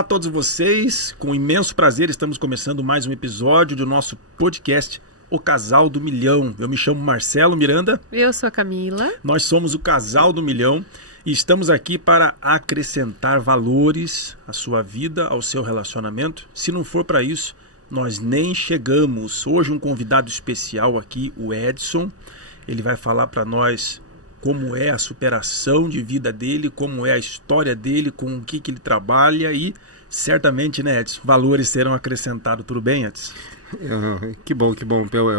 Olá a todos vocês, com imenso prazer estamos começando mais um episódio do nosso podcast O Casal do Milhão. Eu me chamo Marcelo Miranda. Eu sou a Camila. Nós somos o Casal do Milhão e estamos aqui para acrescentar valores à sua vida, ao seu relacionamento. Se não for para isso, nós nem chegamos. Hoje um convidado especial aqui, o Edson. Ele vai falar para nós como é a superação de vida dele, como é a história dele, com o que ele trabalha e certamente, né, Edson, valores serão acrescentados. Tudo bem, Edson? Que bom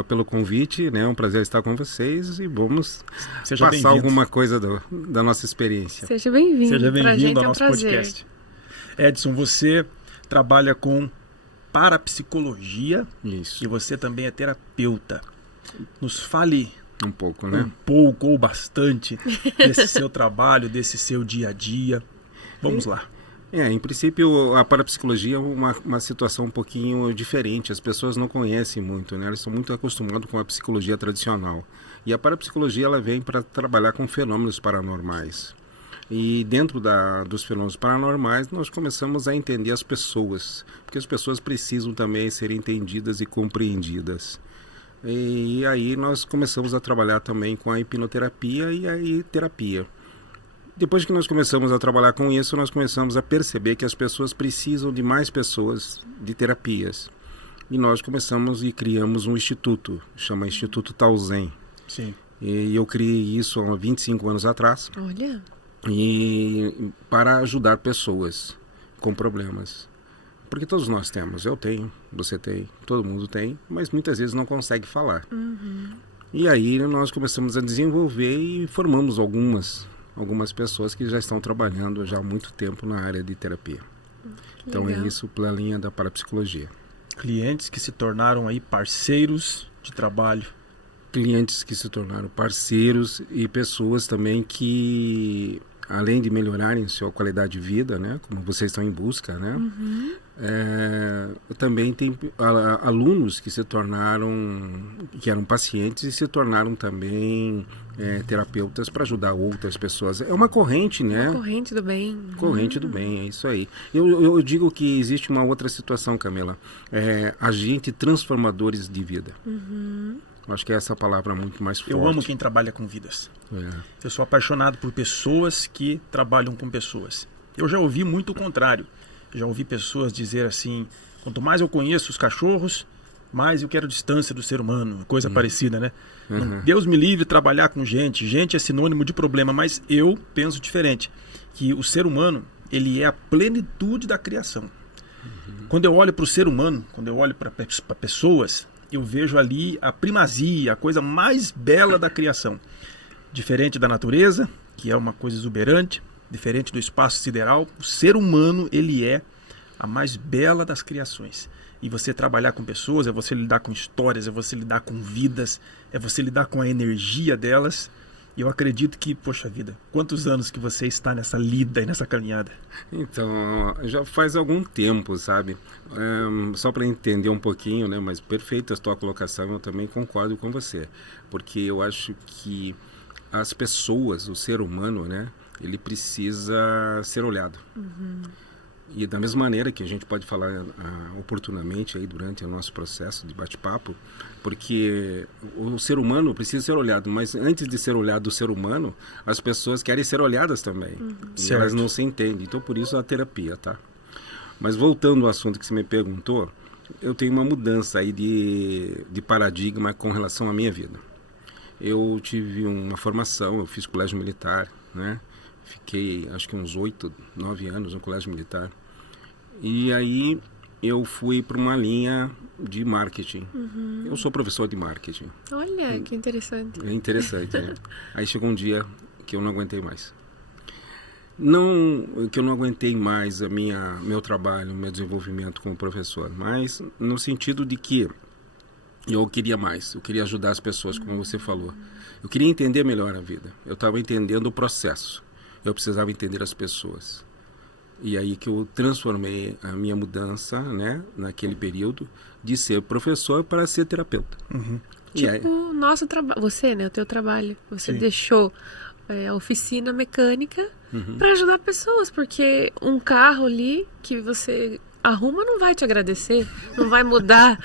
pelo convite, né? É um prazer estar com vocês e vamos Seja passar bem-vindo. Alguma coisa da nossa experiência. Seja bem-vindo. Seja bem-vindo ao é um nosso prazer. podcast. Edson, você trabalha com parapsicologia. Isso. E você também é terapeuta. Nos fale Um pouco, né? um pouco ou bastante desse seu trabalho, desse seu dia a dia. Vamos lá. Em princípio, a parapsicologia é uma situação um pouquinho diferente. As pessoas não conhecem muito, né? Elas estão muito acostumadas com a psicologia tradicional. E a parapsicologia ela vem para trabalhar com fenômenos paranormais. E dentro dos fenômenos paranormais, nós começamos a entender as pessoas. Porque as pessoas precisam também ser entendidas e compreendidas. E aí nós começamos a trabalhar também com a hipnoterapia e a terapia. Depois que nós começamos a trabalhar com isso, nós começamos a perceber que as pessoas precisam de mais pessoas de terapias. E nós começamos e criamos um instituto, chama Instituto Tausen. Sim. E eu criei isso há 25 anos atrás. Olha. E para ajudar pessoas com problemas. Porque todos nós temos, eu tenho, você tem, todo mundo tem, mas muitas vezes não consegue falar. Uhum. E aí nós começamos a desenvolver e formamos algumas pessoas que já estão trabalhando já há muito tempo na área de terapia. Então legal. é isso pela linha da parapsicologia. Clientes que se tornaram aí parceiros de trabalho. Clientes que se tornaram parceiros e pessoas também que, além de melhorarem sua qualidade de vida, né, como vocês estão em busca, né, Uhum. também tem alunos que se tornaram, que eram pacientes e se tornaram também terapeutas para ajudar outras pessoas. É uma corrente, né? Uma corrente do bem. Corrente do bem, é isso aí. Eu digo que existe uma outra situação, Camila. Agente transformadores de vida. Uhum. Acho que essa palavra é muito mais forte. Eu amo quem trabalha com vidas. Eu sou apaixonado por pessoas que trabalham com pessoas. Eu já ouvi muito o contrário. Já ouvi pessoas dizer assim, quanto mais eu conheço os cachorros, mais eu quero distância do ser humano. Coisa parecida, né? Uhum. Deus me livre de trabalhar com gente. Gente é sinônimo de problema, mas eu penso diferente. Que o ser humano, ele é a plenitude da criação. Quando eu olho para o ser humano, quando eu olho para pessoas, eu vejo ali a primazia, a coisa mais bela da criação. Diferente da natureza, que é uma coisa exuberante, diferente do espaço sideral, o ser humano, ele é a mais bela das criações. E você trabalhar com pessoas, é você lidar com histórias, é você lidar com vidas, é você lidar com a energia delas. E eu acredito que, poxa vida, quantos anos que você está nessa lida e nessa caminhada? Então, já faz algum tempo, sabe? Só para entender um pouquinho, né? Mas perfeita a tua colocação, eu também concordo com você. Porque eu acho que as pessoas, o ser humano, né? Ele precisa ser olhado. Uhum. E da mesma maneira que a gente pode falar oportunamente aí durante o nosso processo de bate-papo, porque o ser humano precisa ser olhado, mas antes de ser olhado o ser humano, as pessoas querem ser olhadas também. E Certo. elas não se entendem. Então, por isso a terapia, tá? Mas voltando ao assunto que você me perguntou, eu tenho uma mudança aí de paradigma com relação à minha vida. Eu tive uma formação, eu fiz colégio militar, né? Fiquei, acho que uns 8, 9 anos no colégio militar. E aí eu fui para uma linha de marketing. Uhum. Eu sou professor de marketing. Olha, que interessante. É interessante, né? Aí chegou um dia que eu não aguentei mais. Não que eu não aguentei mais meu trabalho, meu desenvolvimento como professor, mas no sentido de que eu queria mais, eu queria ajudar as pessoas, como você falou. Eu queria entender melhor a vida. Eu estava entendendo o processo. Eu precisava entender as pessoas. E aí que eu transformei a minha mudança, né, naquele período, de ser professor para ser terapeuta. Uhum. E aí, Tipo, o nosso trabalho, você, né, o teu trabalho, você Sim. deixou oficina mecânica para ajudar pessoas, porque um carro ali que você arruma não vai te agradecer, não vai mudar.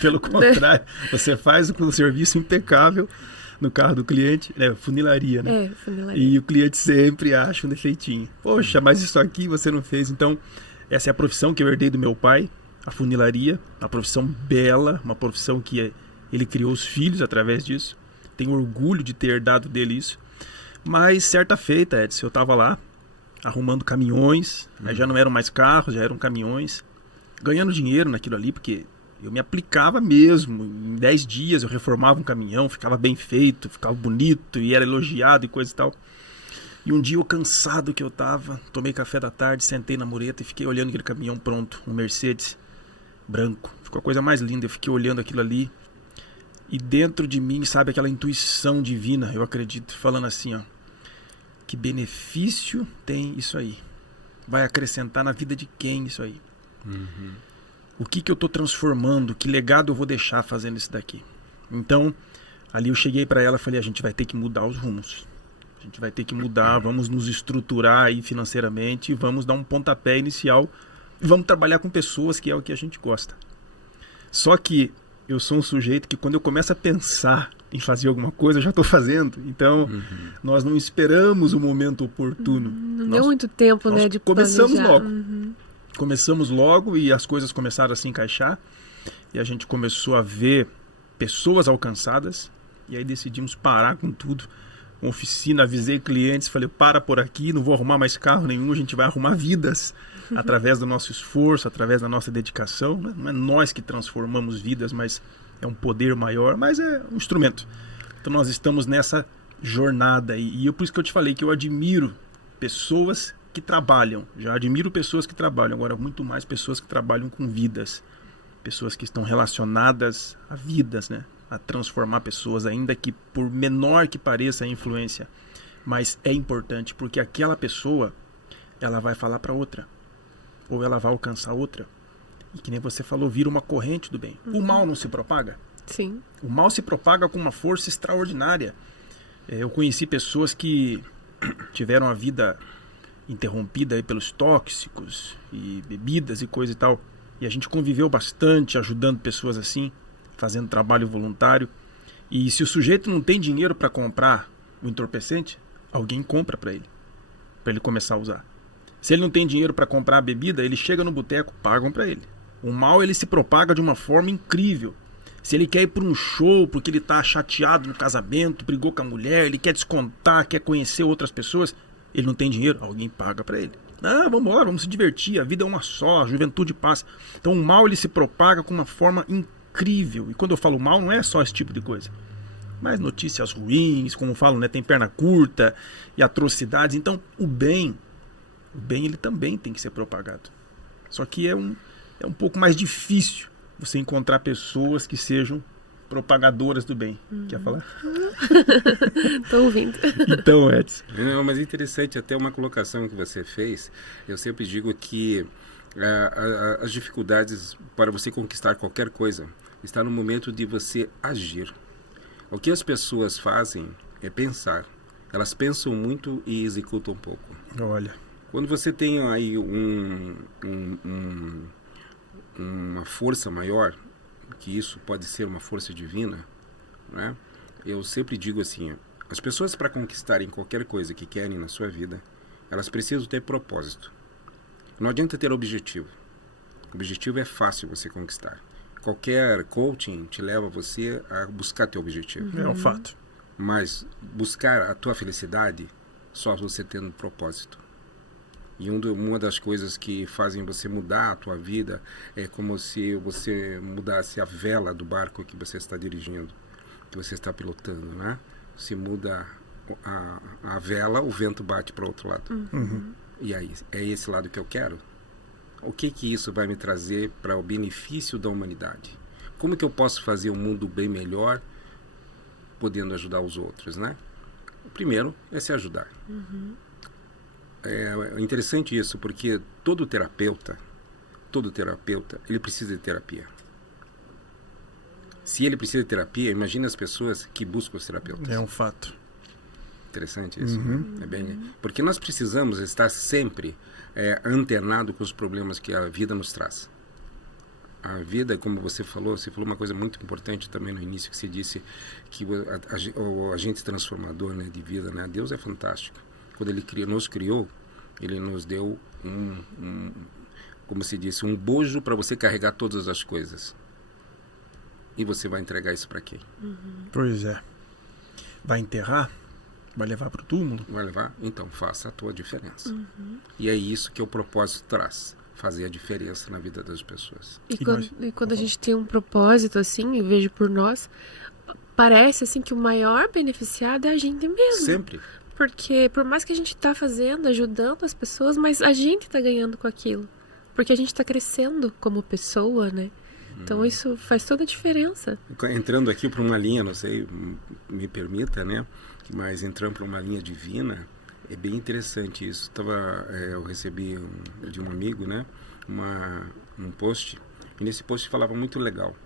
Pelo contrário, você faz um serviço impecável no carro do cliente, funilaria, né? Funilaria. E o cliente sempre acha um defeitinho. Poxa, mas isso aqui você não fez. Então, essa é a profissão que eu herdei do meu pai, a funilaria, uma profissão bela, uma profissão que ele criou os filhos através disso. Tenho orgulho de ter herdado dele isso. Mas, certa feita, Edson, eu estava lá, arrumando caminhões, já não eram mais carros, já eram caminhões, ganhando dinheiro naquilo ali, porque eu me aplicava mesmo. Em 10 dias eu reformava um caminhão, ficava bem feito, ficava bonito e era elogiado e coisa e tal. E um dia eu, cansado que eu estava, tomei café da tarde, sentei na mureta e fiquei olhando aquele caminhão pronto, um Mercedes branco. Ficou a coisa mais linda, eu fiquei olhando aquilo ali. E dentro de mim, sabe, aquela intuição divina, eu acredito, falando assim, ó, que benefício tem isso aí? Vai acrescentar na vida de quem isso aí? O que eu estou transformando? Que legado eu vou deixar fazendo isso daqui? Então, ali eu cheguei para ela e falei, a gente vai ter que mudar os rumos. A gente vai ter que mudar, vamos nos estruturar aí financeiramente, vamos dar um pontapé inicial e vamos trabalhar com pessoas, que é o que a gente gosta. Só que eu sou um sujeito que quando eu começo a pensar em fazer alguma coisa, eu já estou fazendo. Então, nós não esperamos o momento oportuno. Não deu muito tempo, né, de começamos planejar. logo. Começamos logo e as coisas começaram a se encaixar. E a gente começou a ver pessoas alcançadas. E aí decidimos parar com tudo. Uma oficina, avisei clientes, falei, para por aqui, não vou arrumar mais carro nenhum, a gente vai arrumar vidas. Através do nosso esforço, através da nossa dedicação. Não é nós que transformamos vidas, mas é um poder maior, mas é um instrumento. Então nós estamos nessa jornada. E por isso que eu te falei que eu admiro pessoas que trabalham. Já admiro pessoas que trabalham, agora muito mais pessoas que trabalham com vidas. Pessoas que estão relacionadas a vidas, né? A transformar pessoas, ainda que por menor que pareça a influência. Mas é importante, porque aquela pessoa, ela vai falar para outra. Ou ela vai alcançar outra. E que nem você falou, vira uma corrente do bem. O mal não se propaga? Sim. O mal se propaga com uma força extraordinária. Eu conheci pessoas que tiveram a vida interrompida aí pelos tóxicos e bebidas e coisa e tal. E a gente conviveu bastante ajudando pessoas assim, fazendo trabalho voluntário. E se o sujeito não tem dinheiro para comprar o entorpecente, alguém compra para ele começar a usar. Se ele não tem dinheiro para comprar a bebida, ele chega no boteco, pagam para ele. O mal, ele se propaga de uma forma incrível. Se ele quer ir para um show porque ele está chateado no casamento, brigou com a mulher, ele quer descontar, quer conhecer outras pessoas, ele não tem dinheiro, alguém paga para ele. Vamos embora, vamos se divertir, a vida é uma só, a juventude passa. Então o mal, ele se propaga com uma forma incrível. E quando eu falo mal, não é só esse tipo de coisa. Mas notícias ruins, como falam, né, tem perna curta e atrocidades. Então o bem ele também tem que ser propagado. Só que é um pouco mais difícil você encontrar pessoas que sejam propagadoras do bem. Quer falar? Estou ouvindo. Então, Edson. Não, mas interessante até uma colocação que você fez. Eu sempre digo que as dificuldades para você conquistar qualquer coisa está no momento de você agir. O que as pessoas fazem é pensar. Elas pensam muito e executam pouco. Olha. Quando você tem aí uma força maior, que isso pode ser uma força divina, né? Eu sempre digo assim, as pessoas, para conquistarem qualquer coisa que querem na sua vida, elas precisam ter propósito. Não adianta ter objetivo. Objetivo é fácil você conquistar. Qualquer coaching te leva você a buscar teu objetivo. É um fato. Mas buscar a tua felicidade só você tendo propósito. E uma das coisas que fazem você mudar a tua vida é como se você mudasse a vela do barco que você está dirigindo, que você está pilotando, né? Se muda a vela, o vento bate para o outro lado. E aí, é esse lado que eu quero? O que isso vai me trazer para o benefício da humanidade? Como que eu posso fazer um mundo bem melhor, podendo ajudar os outros, né? O primeiro é se ajudar. É interessante isso, porque todo terapeuta, ele precisa de terapia. Se ele precisa de terapia, imagina as pessoas que buscam os terapeutas. É um fato. Interessante isso, né? É bem, porque nós precisamos estar sempre antenado com os problemas que a vida nos traz. A vida, como você falou uma coisa muito importante também no início, que você disse que o agente transformador, né, de vida, né? Deus é fantástico. Quando Ele nos criou, Ele nos deu como se disse, um bojo para você carregar todas as coisas. E você vai entregar isso para quem? Pois é. Vai enterrar? Vai levar para o túmulo? Vai levar? Então faça a tua diferença. E é isso que o propósito traz. Fazer a diferença na vida das pessoas. E quando a gente tem um propósito assim, e vejo por nós, parece assim que o maior beneficiado é a gente mesmo. Sempre. Porque por mais que a gente tá fazendo, ajudando as pessoas, mas a gente tá ganhando com aquilo. Porque a gente tá crescendo como pessoa, né? Então isso faz toda a diferença. Entrando aqui para uma linha, não sei, me permita, né? Mas entrando para uma linha divina, é bem interessante isso. Eu recebi de um amigo, né? Um post, e nesse post falava muito legal.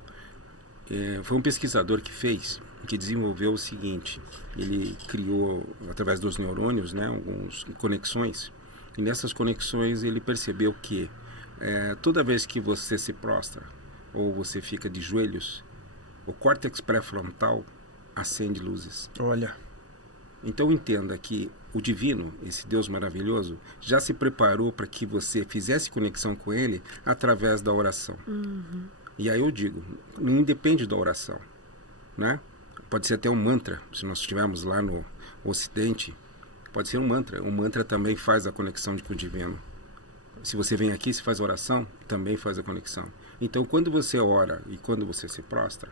Foi um pesquisador que desenvolveu o seguinte: ele criou, através dos neurônios, né, algumas conexões, e nessas conexões ele percebeu que toda vez que você se prostra ou você fica de joelhos, o córtex pré-frontal acende luzes. Olha. Então entenda que o divino, esse Deus maravilhoso, já se preparou para que você fizesse conexão com Ele através da oração. E aí eu digo, não independe da oração, né? Pode ser até um mantra, se nós estivermos lá no Ocidente, pode ser um mantra. Um mantra também faz a conexão com o divino. Se você vem aqui e faz oração, também faz a conexão. Então, quando você ora e quando você se prostra,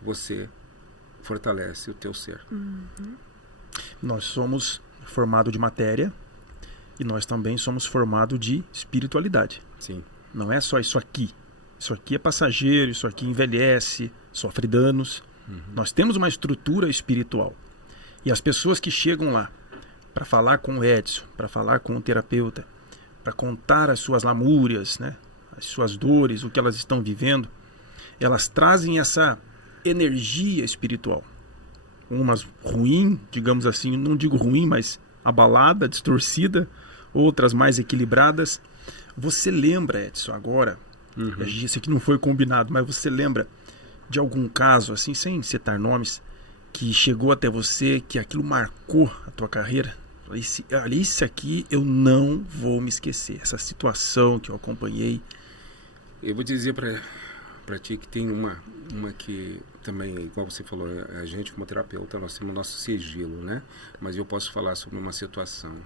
você fortalece o teu ser. Nós somos formados de matéria e nós também somos formados de espiritualidade. Sim. Não é só isso aqui. Isso aqui é passageiro, isso aqui envelhece, sofre danos. Nós temos uma estrutura espiritual. E as pessoas que chegam lá para falar com o Edson, para falar com o terapeuta, para contar as suas lamúrias, né, as suas dores, o que elas estão vivendo, elas trazem essa energia espiritual. Umas ruim, digamos assim, não digo ruim, mas abalada, distorcida, outras mais equilibradas. Você lembra, Edson, agora, isso aqui não foi combinado, mas você lembra de algum caso, assim, sem citar nomes, que chegou até você, que aquilo marcou a tua carreira? Isso aqui eu não vou me esquecer, essa situação que eu acompanhei. Eu vou dizer para ti que tem uma que também, igual você falou, a gente como terapeuta, nós temos nosso sigilo, né? Mas eu posso falar sobre uma situação.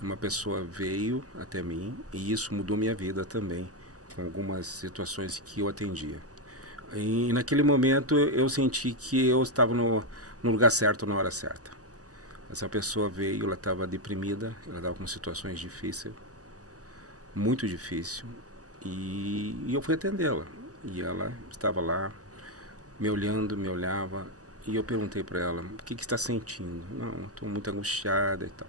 Uma pessoa veio até mim e isso mudou minha vida também, com algumas situações que eu atendia. E naquele momento eu senti que eu estava no lugar certo, na hora certa. Essa pessoa veio, ela estava deprimida, ela estava com situações difíceis, muito difícil, e eu fui atendê-la. E ela estava lá, me olhando, me olhava, e eu perguntei para ela, o que está sentindo? Não, estou muito angustiada e tal.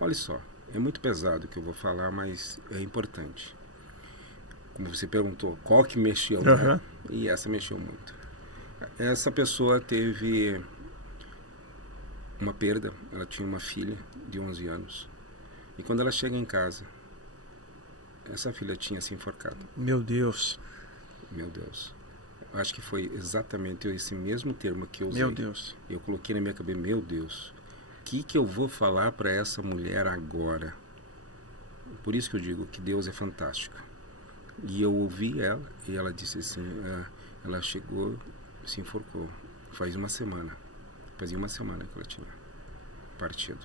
Olha só, é muito pesado o que eu vou falar, mas é importante. Como você perguntou, qual que mexeu, né? E essa mexeu muito. Essa pessoa teve uma perda, ela tinha uma filha de 11 anos. E quando ela chega em casa, essa filha tinha se enforcado. Meu Deus. Meu Deus. Acho que foi exatamente esse mesmo termo que eu usei. Meu Deus. Eu coloquei na minha cabeça, meu Deus, o que eu vou falar para essa mulher agora? Por isso que eu digo que Deus é fantástico. E eu ouvi ela, e ela disse assim, ela chegou, se enforcou, fazia uma semana que ela tinha partido.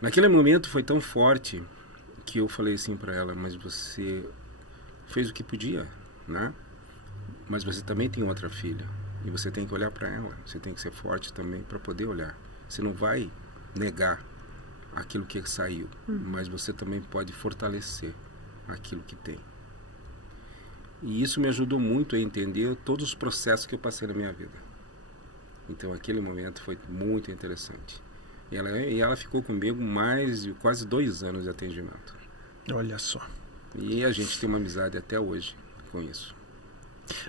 Naquele momento foi tão forte que eu falei assim para ela, mas você fez o que podia, né? Mas você também tem outra filha, e você tem que olhar para ela, você tem que ser forte também para poder olhar. Você não vai negar aquilo que saiu, mas você também pode fortalecer aquilo que tem. E isso me ajudou muito a entender todos os processos que eu passei na minha vida. Então aquele momento foi muito interessante. E ela ficou comigo mais de quase 2 anos de atendimento. Olha só. E a gente tem uma amizade até hoje com isso.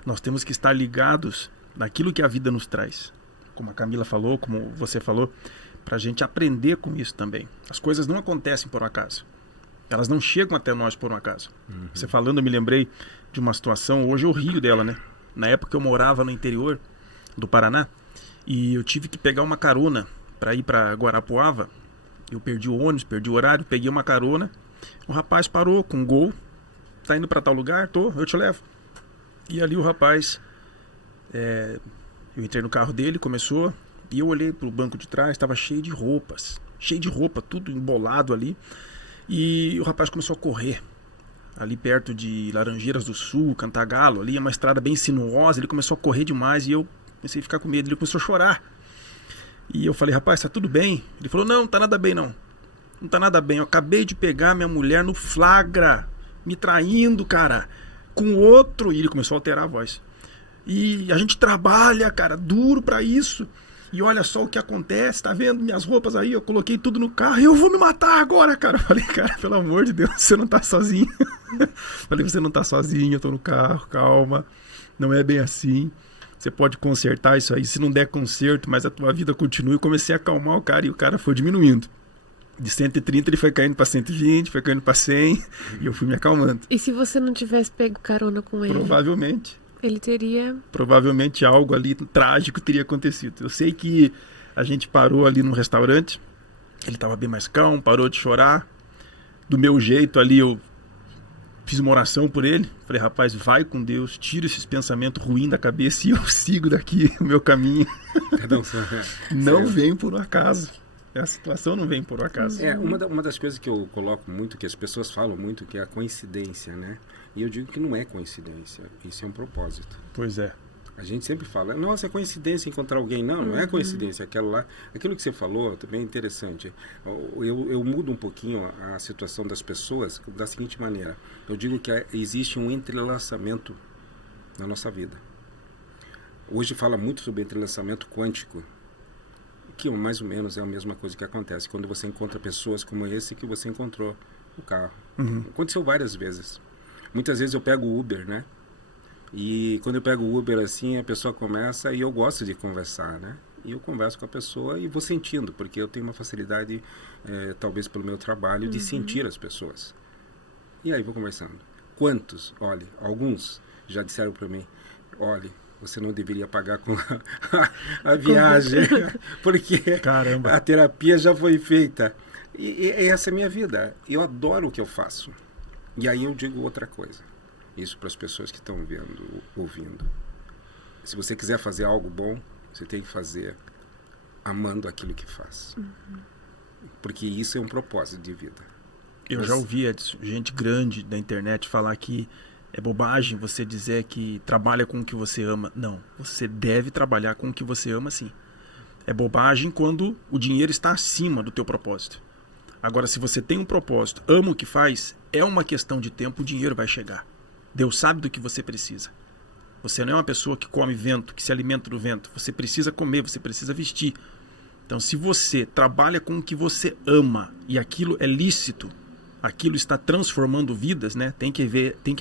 Nós temos que estar ligados naquilo que a vida nos traz. como a Camila falou, como você falou, para a gente aprender com isso também. As coisas não acontecem por um acaso. Elas não chegam até nós por um acaso. Você falando, eu me lembrei de uma situação, hoje eu rio dela, né? Na época eu morava no interior do Paraná e eu tive que pegar uma carona para ir para Guarapuava. Eu perdi o ônibus, perdi o horário, peguei uma carona. O rapaz parou com um Gol. Tá indo para tal lugar? Tô, eu te levo. E ali o rapaz, eu entrei no carro dele, começou, e eu olhei pro banco de trás, estava cheio de roupa, tudo embolado ali. E o rapaz começou a correr. Ali perto de Laranjeiras do Sul, Cantagalo, ali é uma estrada bem sinuosa, ele começou a correr demais e eu comecei a ficar com medo, ele começou a chorar. E eu falei, rapaz, tá tudo bem? Ele falou, não tá nada bem não. Não tá nada bem, eu acabei de pegar minha mulher no flagra, me traindo, cara, com outro. E ele começou a alterar a voz. E a gente trabalha, cara, duro pra isso. E olha só o que acontece, tá vendo minhas roupas aí? Eu coloquei tudo no carro e eu vou me matar agora, cara. Eu falei, cara, pelo amor de Deus, você não tá sozinho. Falei, você não tá sozinho, eu tô no carro, calma. Não é bem assim. Você pode consertar isso aí, se não der conserto, mas a tua vida continua. Eu comecei a acalmar o cara e o cara foi diminuindo. De 130 ele foi caindo pra 120, foi caindo pra 100 e eu fui me acalmando. E se você não tivesse pego carona com ele? Provavelmente. Ele teria... Provavelmente algo ali trágico teria acontecido. Eu sei que a gente parou ali num restaurante, ele estava bem mais calmo, parou de chorar. Do meu jeito ali eu fiz uma oração por ele. Falei, rapaz, vai com Deus, tira esses pensamentos ruins da cabeça e eu sigo daqui o meu caminho. Não vem por um acaso. A situação não vem por um acaso. Uma das coisas que eu coloco muito, que as pessoas falam muito, que é a coincidência, né? E eu digo que não é coincidência, isso é um propósito. Pois é. A gente sempre fala, nossa, é coincidência encontrar alguém. Não, não é coincidência. Aquilo que você falou também é interessante. Eu mudo um pouquinho a situação das pessoas da seguinte maneira. Eu digo que existe um entrelaçamento na nossa vida. Hoje fala muito sobre entrelaçamento quântico, que mais ou menos é a mesma coisa que acontece quando você encontra pessoas como esse que você encontrou no carro. Aconteceu várias vezes. Muitas vezes eu pego o Uber, né? E quando eu pego o Uber assim, a pessoa começa, e eu gosto de conversar, né? E eu converso com a pessoa e vou sentindo, porque eu tenho uma facilidade, talvez pelo meu trabalho, de sentir as pessoas. E aí vou conversando. Quantos? Olha, alguns já disseram para mim, olha, você não deveria pagar com a viagem, porque Caramba. A terapia já foi feita. E essa é a minha vida. Eu adoro o que eu faço. E aí eu digo outra coisa. Isso para as pessoas que estão vendo, ouvindo. Se você quiser fazer algo bom, você tem que fazer amando aquilo que faz. Porque isso é um propósito de vida. Eu já ouvi gente grande da internet falar que é bobagem você dizer que trabalha com o que você ama. Não, você deve trabalhar com o que você ama, sim. É bobagem quando o dinheiro está acima do teu propósito. Agora, se você tem um propósito, ama o que faz, é uma questão de tempo, o dinheiro vai chegar. Deus sabe do que você precisa. Você não é uma pessoa que come vento, que se alimenta do vento. Você precisa comer, você precisa vestir. Então, se você trabalha com o que você ama e aquilo é lícito, aquilo está transformando vidas, né? Tem que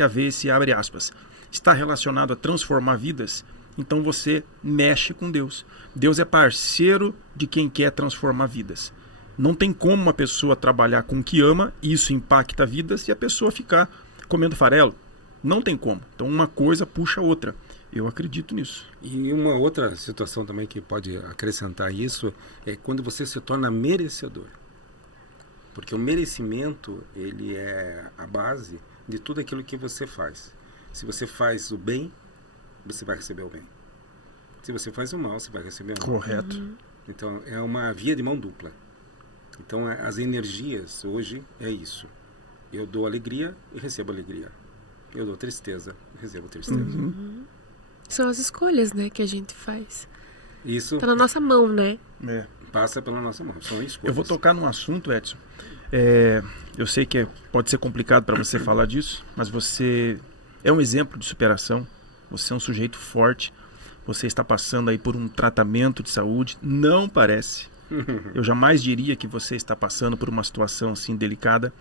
haver esse abre aspas. Está relacionado a transformar vidas, então você mexe com Deus. Deus é parceiro de quem quer transformar vidas. Não tem como uma pessoa trabalhar com o que ama, e isso impacta vidas, e a pessoa ficar comendo farelo. Não tem como. Então uma coisa puxa a outra. Eu acredito nisso. E uma outra situação também que pode acrescentar isso é quando você se torna merecedor. Porque o merecimento, ele é a base de tudo aquilo que você faz. Se você faz o bem, você vai receber o bem. Se você faz o mal, você vai receber o mal. Correto. Então, é uma via de mão dupla. Então, as energias hoje é isso. Eu dou alegria e recebo alegria. Eu dou tristeza e recebo tristeza. São as escolhas, né, que a gente faz. Isso Tá na nossa mão, né? passa pela nossa mão. São escolhas. Eu vou tocar num assunto, Edson. Eu sei que pode ser complicado para você falar disso, mas você é um exemplo de superação. Você é um sujeito forte. Você está passando aí por um tratamento de saúde. Não parece. Eu jamais diria que você está passando por uma situação assim delicada.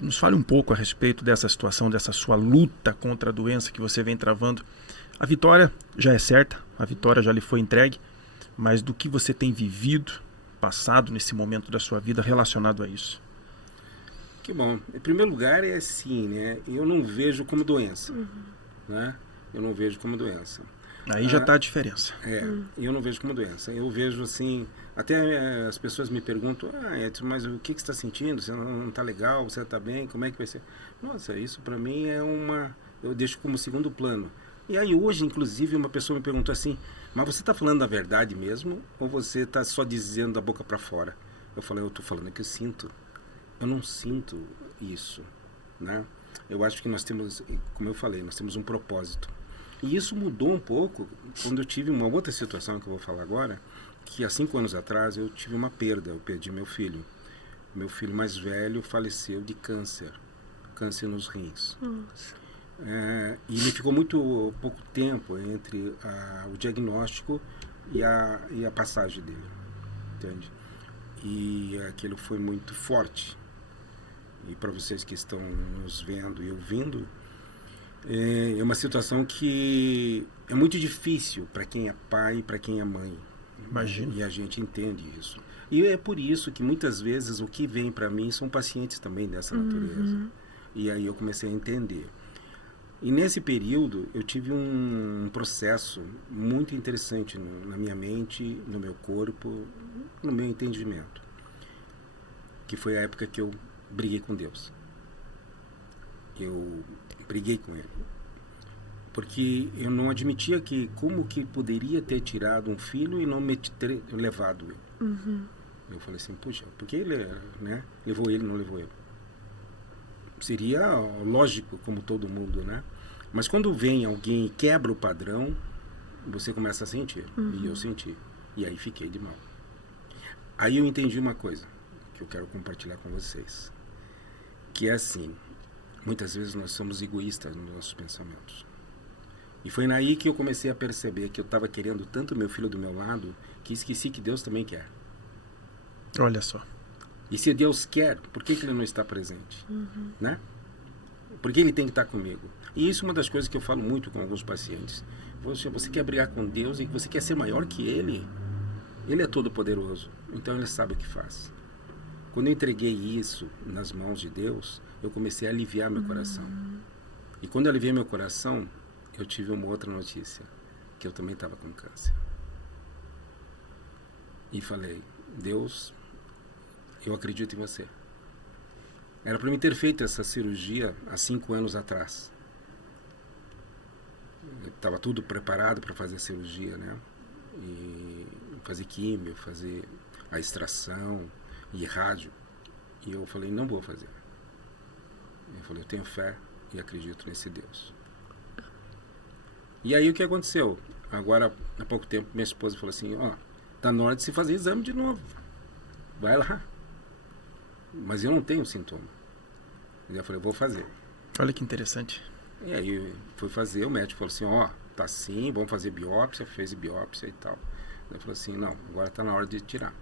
Nos fale um pouco a respeito dessa situação, dessa sua luta contra a doença que você vem travando. A vitória já é certa, a vitória já lhe foi entregue, mas do que você tem vivido, passado nesse momento da sua vida relacionado a isso. Que bom. Em primeiro lugar, é assim, né? Eu não vejo como doença, né? Eu não vejo como doença. Aí já está a diferença. Eu não vejo como doença. Eu vejo assim, até as pessoas me perguntam, Edson, mas o que você está sentindo? Você não está legal? Você está bem? Como é que vai ser? Nossa, isso para mim é eu deixo como segundo plano. E aí hoje, inclusive, uma pessoa me perguntou assim, mas você está falando a verdade mesmo? Ou você está só dizendo da boca para fora? Eu falei, eu estou falando que eu sinto. Eu não sinto isso, né? Eu acho que nós temos, como eu falei, nós temos um propósito. E isso mudou um pouco quando eu tive uma outra situação que eu vou falar agora, que há 5 anos atrás eu tive uma perda, eu perdi meu filho. Meu filho mais velho faleceu de câncer nos rins. Nossa. E me ficou muito pouco tempo entre o diagnóstico e a passagem dele, entende? E aquilo foi muito forte. E para vocês que estão nos vendo e ouvindo, é uma situação que é muito difícil para quem é pai e para quem é mãe. Imagino. E a gente entende isso. E é por isso que muitas vezes o que vem para mim são pacientes também dessa natureza. E aí eu comecei a entender. E nesse período eu tive um processo muito interessante na minha mente, no meu corpo, no meu entendimento. Que foi a época que eu briguei com Deus. Eu briguei com Ele. Porque eu não admitia que como que poderia ter tirado um filho e não me ter levado ele. Eu falei assim, puxa, porque ele, né, levou ele, não levou eu. Seria lógico, como todo mundo, né? Mas quando vem alguém e quebra o padrão, você começa a sentir. E eu senti. E aí fiquei de mal. Aí eu entendi uma coisa que eu quero compartilhar com vocês. Que é assim, muitas vezes nós somos egoístas nos nossos pensamentos. E foi aí que eu comecei a perceber que eu estava querendo tanto meu filho do meu lado, que esqueci que Deus também quer. Olha só. E se Deus quer, por que ele não está presente? Né? Por que ele tem que estar comigo? E isso é uma das coisas que eu falo muito com alguns pacientes. Você quer brigar com Deus e você quer ser maior que Ele? Ele é todo poderoso, então Ele sabe o que faz. Quando eu entreguei isso nas mãos de Deus, eu comecei a aliviar meu coração. E quando eu aliviei meu coração, eu tive uma outra notícia, que eu também estava com câncer. E falei, Deus, eu acredito em você. Era para mim ter feito essa cirurgia há 5 anos atrás. Estava tudo preparado para fazer a cirurgia, né? E fazer químio, fazer a extração e rádio. E eu falei, não vou fazer. Eu falei, eu tenho fé e acredito nesse Deus. E aí o que aconteceu? Agora, há pouco tempo, minha esposa falou assim, tá na hora de se fazer exame de novo. Vai lá. Mas eu não tenho sintoma. E eu falei, vou fazer. Olha que interessante. E aí fui fazer, o médico falou assim, tá sim, vamos fazer biópsia, fez biópsia e tal. Ele falou assim, não, agora tá na hora de tirar.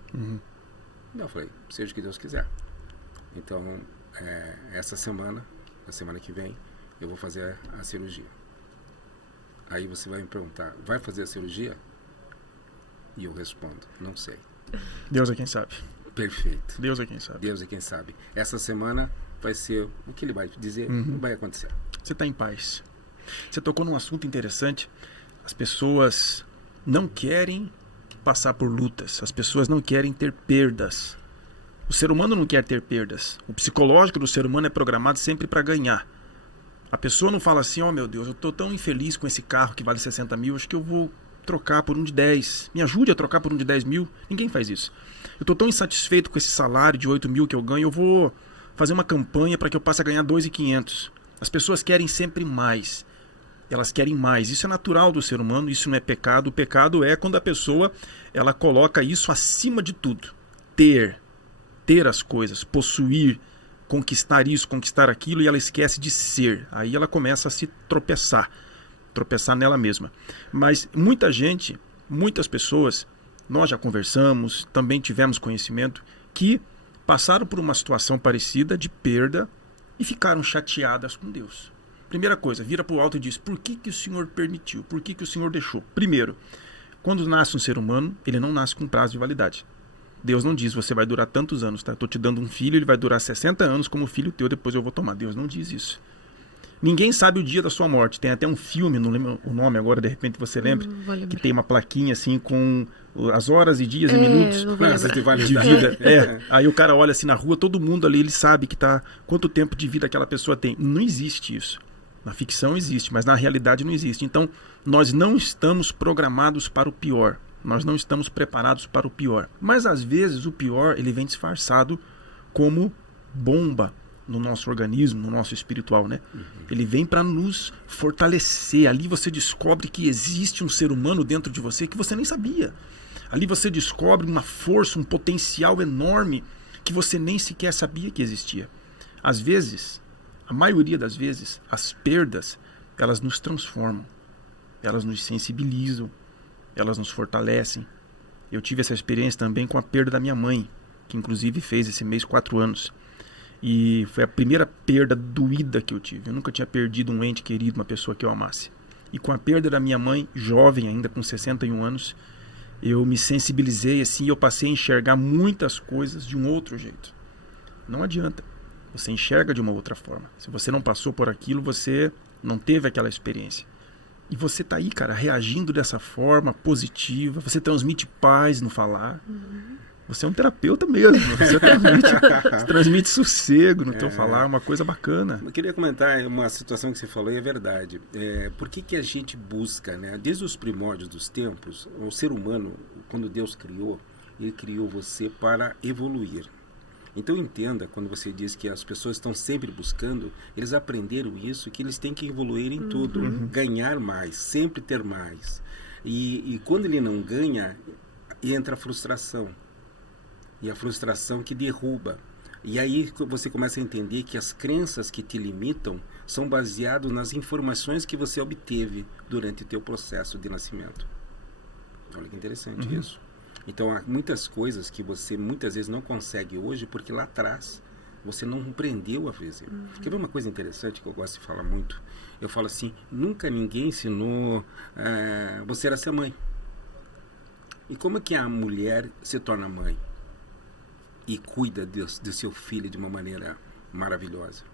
Eu falei, seja o que Deus quiser. Então, essa semana, na semana que vem, eu vou fazer a cirurgia. Aí você vai me perguntar, vai fazer a cirurgia? E eu respondo, não sei. Deus é quem sabe. Perfeito. Deus é quem sabe. Deus é quem sabe. Essa semana vai ser o que ele vai dizer, vai acontecer. Você está em paz. Você tocou num assunto interessante. As pessoas não querem passar por lutas. As pessoas não querem ter perdas. O ser humano não quer ter perdas. O psicológico do ser humano é programado sempre para ganhar. A pessoa não fala assim, meu Deus, eu estou tão infeliz com esse carro que vale 60 mil, acho que eu vou trocar por um de 10. Me ajude a trocar por um de 10 mil. Ninguém faz isso. Eu estou tão insatisfeito com esse salário de 8 mil que eu ganho, eu vou fazer uma campanha para que eu passe a ganhar 2.500. As pessoas querem sempre mais. Elas querem mais. Isso é natural do ser humano, isso não é pecado. O pecado é quando a pessoa ela coloca isso acima de tudo. Ter as coisas, possuir, conquistar isso, conquistar aquilo, e ela esquece de ser. Aí ela começa a se tropeçar nela mesma. Mas muita gente, muitas pessoas, nós já conversamos, também tivemos conhecimento, que passaram por uma situação parecida de perda e ficaram chateadas com Deus. Primeira coisa, vira para o alto e diz, por que o Senhor permitiu? Por que o Senhor deixou? Primeiro, Quando nasce um ser humano, ele não nasce com prazo de validade. Deus não diz, você vai durar tantos anos, tá? Eu tô te dando um filho, ele vai durar 60 anos como filho teu, depois eu vou tomar. Deus não diz isso. Ninguém sabe o dia da sua morte. Tem até um filme, não lembro o nome agora, de repente você lembra, que tem uma plaquinha assim com as horas e dias e minutos de vida. Aí o cara olha assim na rua, todo mundo ali, ele sabe que tá quanto tempo de vida aquela pessoa tem. Não existe isso. Na ficção existe, mas na realidade não existe. Então, nós não estamos programados para o pior. Nós não estamos preparados para o pior. Mas às vezes o pior, ele vem disfarçado como bomba no nosso organismo, no nosso espiritual, né? Ele vem para nos fortalecer. Ali você descobre que existe um ser humano dentro de você que você nem sabia. Ali você descobre uma força, um potencial enorme que você nem sequer sabia que existia. Às vezes, a maioria das vezes, as perdas, elas nos transformam. Elas nos sensibilizam. Elas nos fortalecem. Eu tive essa experiência também com a perda da minha mãe, que inclusive fez esse mês 4 anos. E foi a primeira perda doída que eu tive. Eu nunca tinha perdido um ente querido, uma pessoa que eu amasse. E com a perda da minha mãe, jovem ainda, com 61 anos, eu me sensibilizei assim e eu passei a enxergar muitas coisas de um outro jeito. Não adianta. Você enxerga de uma outra forma. Se você não passou por aquilo, você não teve aquela experiência. E você tá aí, cara, reagindo dessa forma positiva. Você transmite paz no falar. Você é um terapeuta mesmo. Você transmite sossego no teu falar, uma coisa bacana. Eu queria comentar uma situação que você falou e é verdade. Por que a gente busca, né? Desde os primórdios dos tempos, o ser humano, quando Deus criou, ele criou você para evoluir. Então entenda, quando você diz que as pessoas estão sempre buscando, eles aprenderam isso, que eles têm que evoluir em tudo, ganhar mais, sempre ter mais. E quando ele não ganha, entra a frustração. E a frustração que derruba. E aí você começa a entender que as crenças que te limitam são baseadas nas informações que você obteve durante o teu processo de nascimento. Olha que interessante isso. Então há muitas coisas que você muitas vezes não consegue hoje porque lá atrás você não aprendeu a fazer. Quer ver uma coisa interessante que eu gosto de falar muito? Eu falo assim, nunca ninguém ensinou você a ser mãe. E como é que a mulher se torna mãe? E cuida do seu filho de uma maneira maravilhosa.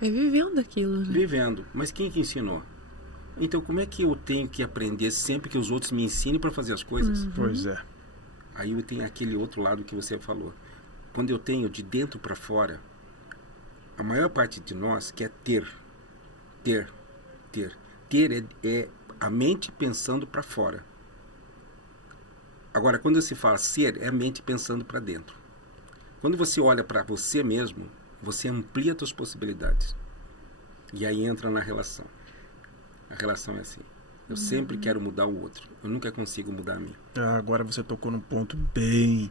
É vivendo aquilo, né? Vivendo. Mas quem que ensinou? Então como é que eu tenho que aprender sempre que os outros me ensinem para fazer as coisas? Pois é. Aí eu tenho aquele outro lado que você falou. Quando eu tenho de dentro para fora, a maior parte de nós quer ter. Ter é a mente pensando para fora. Agora, quando se fala ser, é a mente pensando para dentro. Quando você olha para você mesmo, você amplia as suas possibilidades. E aí entra na relação. A relação é assim. Eu sempre quero mudar o outro. Eu nunca consigo mudar a mim. Agora você tocou num ponto bem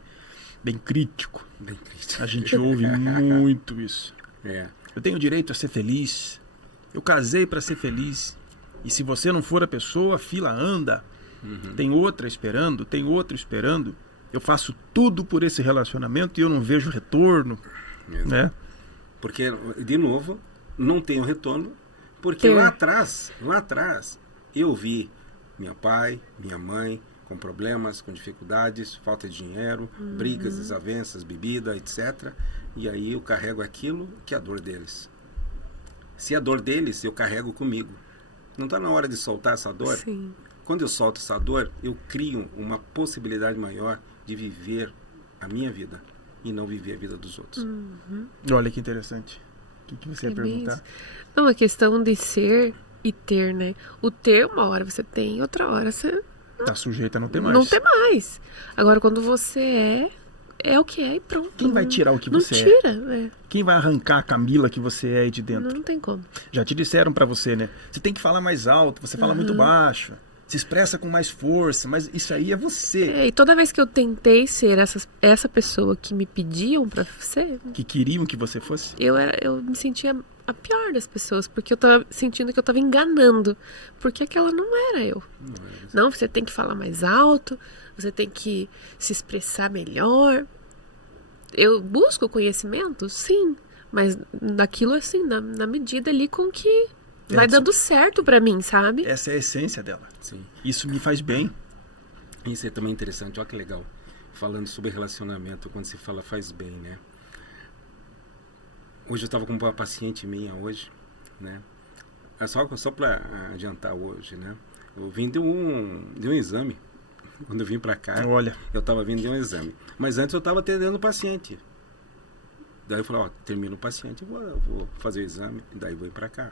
crítico. Bem crítico. A gente ouve muito isso. É. Eu tenho direito a ser feliz. Eu casei para ser feliz. E se você não for a pessoa, a fila anda. Tem outra esperando, tem outro esperando. Eu faço tudo por esse relacionamento e eu não vejo retorno. Né? Porque, de novo, não tenho retorno. Porque lá atrás, eu vi meu pai, minha mãe com problemas, com dificuldades, falta de dinheiro, brigas, desavenças, bebida, etc. E aí eu carrego aquilo que é a dor deles. Se é a dor deles, eu carrego comigo. Não está na hora de soltar essa dor? Sim. Quando eu solto essa dor, eu crio uma possibilidade maior de viver a minha vida e não viver a vida dos outros. Olha que interessante. O que você ia perguntar? Não, a questão de ser e ter, né? O ter, uma hora você tem, outra hora você... Tá sujeito a não ter mais. Não ter mais. Agora, quando você é o que é e pronto. Quem vai tirar o que não você tira, Quem vai arrancar a Camila que você é aí de dentro? Não tem como. Já te disseram pra você, né? Você tem que falar mais alto, você fala muito baixo. Se expressa com mais força, mas isso aí é você. E toda vez que eu tentei ser essa pessoa que me pediam pra ser... Que queriam que você fosse? Eu me sentia a pior das pessoas, porque eu tava sentindo que eu tava enganando. Porque aquela não era eu. Não, você tem que falar mais alto, você tem que se expressar melhor. Eu busco conhecimento, sim, mas daquilo assim, na medida ali com que vai dando certo pra mim, sabe? Essa é a essência dela. Sim. Isso me faz bem. Isso é também interessante, olha que legal. Falando sobre relacionamento, quando se fala faz bem, né? Hoje eu estava com uma paciente minha hoje, né? É só para adiantar hoje, né? Eu vim de um exame. Quando eu vim para cá, Olha, eu estava vindo de um exame. Mas antes eu estava atendendo o paciente. Daí eu falei, ó, termino o paciente, eu vou fazer o exame, daí vou ir para cá.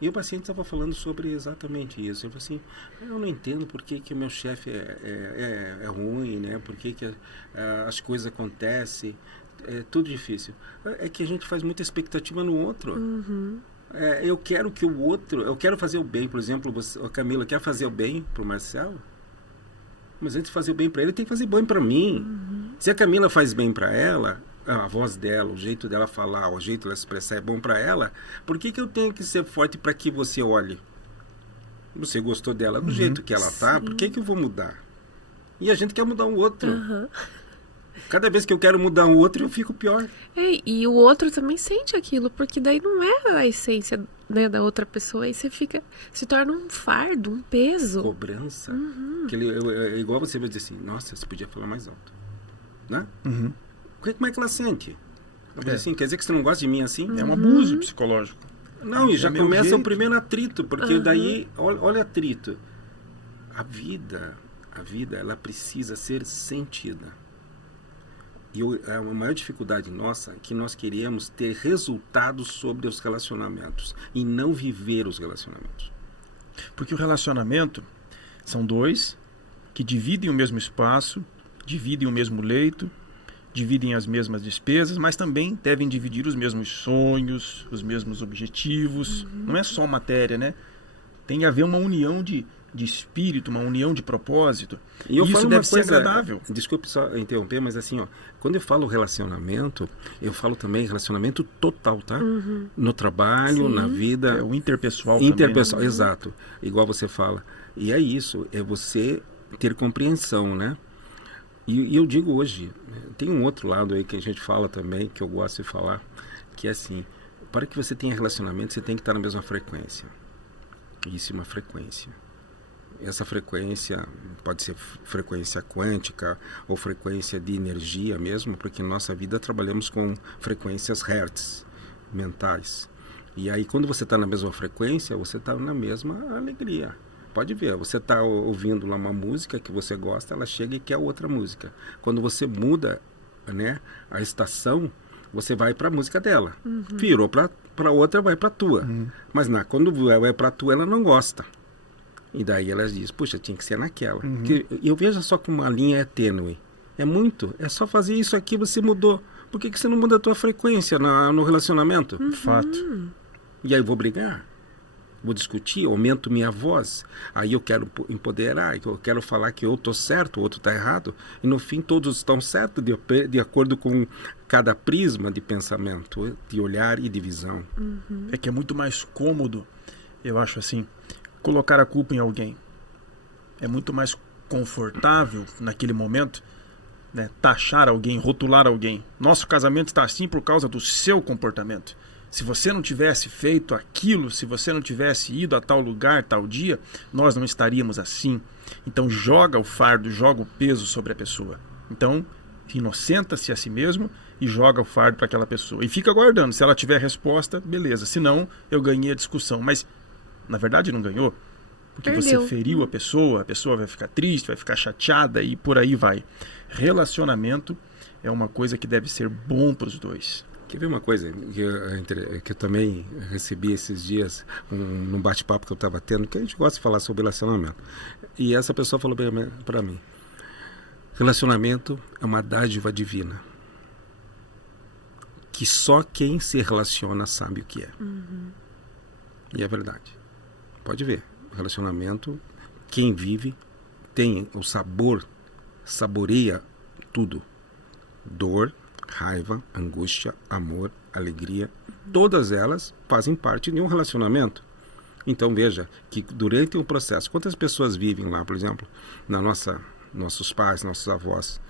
E o paciente estava falando sobre exatamente isso. Ele falou assim, eu não entendo por que o meu chefe é ruim, né? Por que as coisas acontecem, é tudo difícil. É que a gente faz muita expectativa no outro. Eu quero que o outro, eu quero fazer o bem, por exemplo, a Camila quer fazer o bem para o Marcelo, mas antes de fazer o bem para ele, tem que fazer bem para mim. Se a Camila faz bem para ela, a voz dela, o jeito dela falar, o jeito dela se expressar é bom para ela, por que eu tenho que ser forte para que você olhe? Você gostou dela do jeito que ela tá, por que eu vou mudar? E a gente quer mudar o outro. Cada vez que eu quero mudar o outro, eu fico pior. E o outro também sente aquilo, porque daí não é a essência, né, da outra pessoa, aí você se torna um fardo, um peso. Cobrança. É igual você vai dizer assim, nossa, você podia falar mais alto. Né? Como é que ela sente? Ela vai dizer assim, quer dizer que você não gosta de mim assim? é um abuso psicológico. Não, e já meu começa jeito. o primeiro atrito, porque daí, olha atrito. A vida, ela precisa ser sentida. E a maior dificuldade nossa é que nós queremos ter resultados sobre os relacionamentos e não viver os relacionamentos. Porque o relacionamento são dois que dividem o mesmo espaço, dividem o mesmo leito, dividem as mesmas despesas, mas também devem dividir os mesmos sonhos, os mesmos objetivos. Não é só matéria, né? Tem que haver uma união de espírito, uma união de propósito. E eu isso falo deve uma ser coisa, agradável. Desculpe só interromper, mas assim, ó, quando eu falo relacionamento, eu falo também relacionamento total, tá? No trabalho, na vida. É o interpessoal Interpessoal, também, né? exato. Igual você fala. E é isso, é você ter compreensão, né? E eu digo hoje, tem um outro lado aí que a gente fala também, que eu gosto de falar, que é assim, para que você tenha relacionamento, você tem que estar na mesma frequência. Isso é uma frequência. Essa frequência pode ser frequência quântica ou frequência de energia mesmo, porque em nossa vida trabalhamos com frequências hertz mentais. E aí quando você está na mesma frequência, você está na mesma alegria. Pode ver, você está ouvindo lá uma música que você gosta, ela chega e quer outra música. Quando você muda, né, a estação, você vai para a música dela. Virou para outra, vai para a tua. Mas quando vai para a tua, ela não gosta. E daí ela diz, puxa, tinha que ser naquela. Eu vejo só que uma linha é tênue. É só fazer isso aqui, você mudou. Por que você não muda a tua frequência no relacionamento? Fato. E aí eu vou brigar? Vou discutir, aumento minha voz. Aí eu quero empoderar, eu quero falar que eu estou certo, o outro está errado. E no fim todos estão certos de acordo com cada prisma de pensamento, de olhar e de visão. É que é muito mais cômodo, eu acho assim, colocar a culpa em alguém. É muito mais confortável naquele momento, né, taxar alguém, rotular alguém. Nosso casamento está assim por causa do seu comportamento. Se você não tivesse feito aquilo, se você não tivesse ido a tal lugar, tal dia, nós não estaríamos assim. Então joga o fardo, joga o peso sobre a pessoa. Então inocenta-se a si mesmo e joga o fardo para aquela pessoa. E fica aguardando. Se ela tiver resposta, beleza. Se não, eu ganhei a discussão. Mas na verdade não ganhou. Porque Perdeu. você feriu a pessoa vai ficar triste, vai ficar chateada e por aí vai. Relacionamento é uma coisa que deve ser bom para os dois. Quer ver uma coisa que eu também recebi esses dias, num bate-papo que eu estava tendo, que a gente gosta de falar sobre relacionamento. E essa pessoa falou para mim, relacionamento é uma dádiva divina. Que só quem se relaciona sabe o que é. E é verdade. Pode ver, relacionamento, quem vive tem o sabor, saboreia tudo. Dor, raiva, angústia, amor, alegria, todas elas fazem parte de um relacionamento. Então veja que durante um processo, quantas pessoas vivem lá, por exemplo, nossos pais, nossos avós,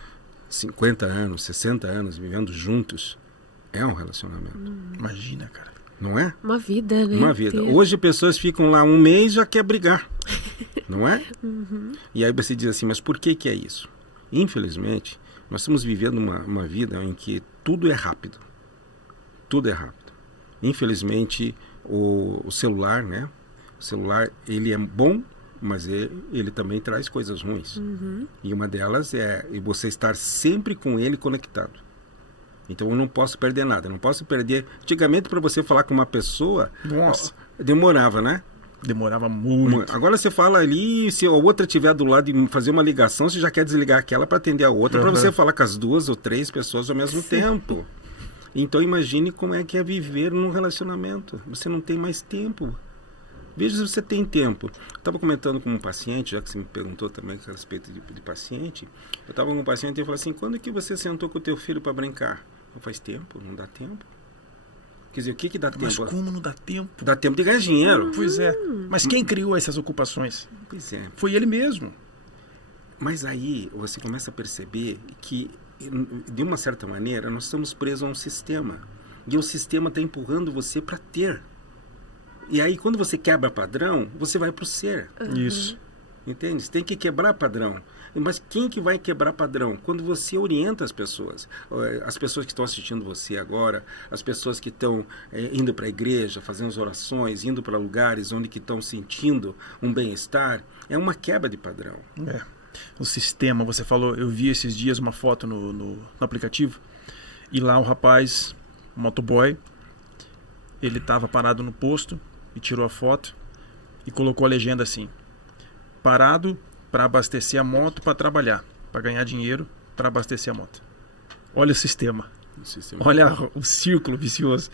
50 anos, 60 anos vivendo juntos, é um relacionamento. Imagina, cara. não é? Uma vida, né? Uma vida. Inteira. Hoje pessoas ficam lá um mês e já quer brigar, não é? E aí você diz assim, mas por que que é isso? Infelizmente, nós estamos vivendo uma vida em que tudo é rápido. Tudo é rápido. Infelizmente, o celular, né? O celular, ele é bom, mas ele também traz coisas ruins. E uma delas é você estar sempre com ele conectado. Então eu não posso perder nada. Eu não posso perder... Antigamente, para você falar com uma pessoa, Nossa, demorava, né? demorava muito. Agora você fala ali, se a outra estiver do lado e fazer uma ligação, você já quer desligar aquela para atender a outra, para você falar com as 2 ou 3 pessoas ao mesmo tempo. Então imagine como é que é viver num relacionamento. Você não tem mais tempo. Veja se você tem tempo. Eu estava comentando com um paciente, já que você me perguntou também a respeito de paciente. Eu estava com um paciente e eu falei assim, quando é que você sentou com o teu filho para brincar? Não faz tempo, não dá tempo. Quer dizer, o que dá Mas tempo? como não dá tempo? Dá tempo de ganhar dinheiro. Pois é. Mas quem criou essas ocupações? Pois é. Foi ele mesmo. Mas aí você começa a perceber que, de uma certa maneira, nós estamos presos a um sistema. E o sistema está empurrando você para ter. E aí, quando você quebra padrão, você vai para o ser. Isso. Entende? Você tem que quebrar padrão. Mas quem que vai quebrar padrão? Quando você orienta as pessoas. As pessoas que estão assistindo você agora, as pessoas que estão indo para a igreja, fazendo as orações, indo para lugares onde que estão sentindo um bem-estar, é uma quebra de padrão. É. O sistema, você falou, eu vi esses dias uma foto no aplicativo, e lá o rapaz, o motoboy, ele estava parado no posto e tirou a foto e colocou a legenda assim: parado para abastecer a moto para trabalhar, para ganhar dinheiro para abastecer a moto. Olha o sistema. Olha o círculo vicioso.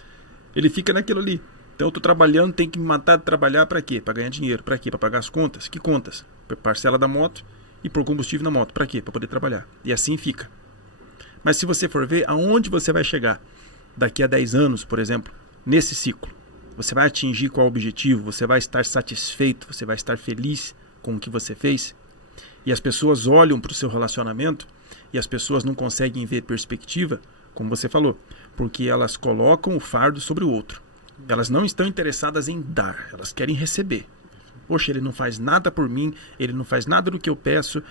Ele fica naquilo ali. Então eu tô trabalhando, tem que me matar de trabalhar para quê? Para ganhar dinheiro. Para quê? Para pagar as contas. Que contas? Parcela da moto e por combustível na moto. Para quê? Para poder trabalhar. E assim fica. Mas se você for ver aonde você vai chegar daqui a 10 anos, por exemplo, nesse ciclo, você vai atingir qual objetivo? Você vai estar satisfeito? Você vai estar feliz com o que você fez? E as pessoas olham para o seu relacionamento e as pessoas não conseguem ver perspectiva, como você falou, porque elas colocam o fardo sobre o outro. Elas não estão interessadas em dar, elas querem receber. Poxa, ele não faz nada por mim, ele não faz nada do que eu peço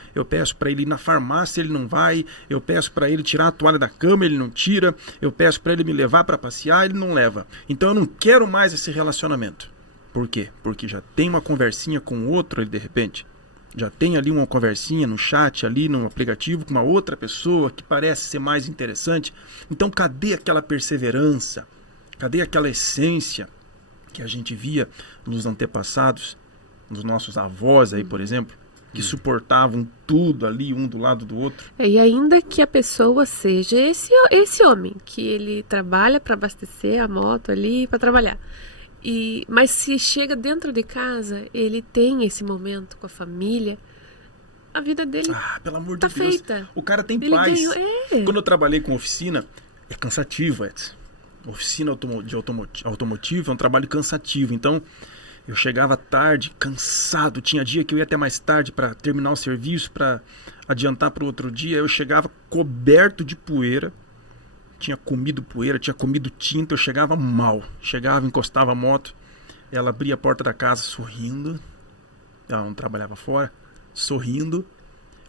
para ele ir na farmácia, ele não vai, eu peço para ele tirar a toalha da cama, ele não tira, eu peço para ele me levar para passear, ele não leva. Então eu não quero mais esse relacionamento. Por quê? Porque já tem uma conversinha com o outro ali de repente. Já tem ali uma conversinha no chat, ali no aplicativo, com uma outra pessoa que parece ser mais interessante. Então cadê aquela perseverança? Cadê aquela essência que a gente via nos antepassados, nos nossos avós aí, por exemplo, que suportavam tudo ali, um do lado do outro? E ainda que a pessoa seja esse homem, que ele trabalha para abastecer a moto ali para trabalhar. Mas se chega dentro de casa, ele tem esse momento com a família, a vida dele pelo amor tá de Deus. feita. O cara tem Ele paz. ganhou, Quando eu trabalhei com oficina, é cansativo, Edson. Oficina de automotiva é um trabalho cansativo. Então, eu chegava tarde, cansado. Tinha dia que eu ia até mais tarde para terminar o serviço, para adiantar para o outro dia. Eu chegava coberto de poeira. Tinha comido poeira, tinha comido tinta, eu chegava mal. Chegava, encostava a moto, ela abria a porta da casa sorrindo, ela não trabalhava fora, sorrindo,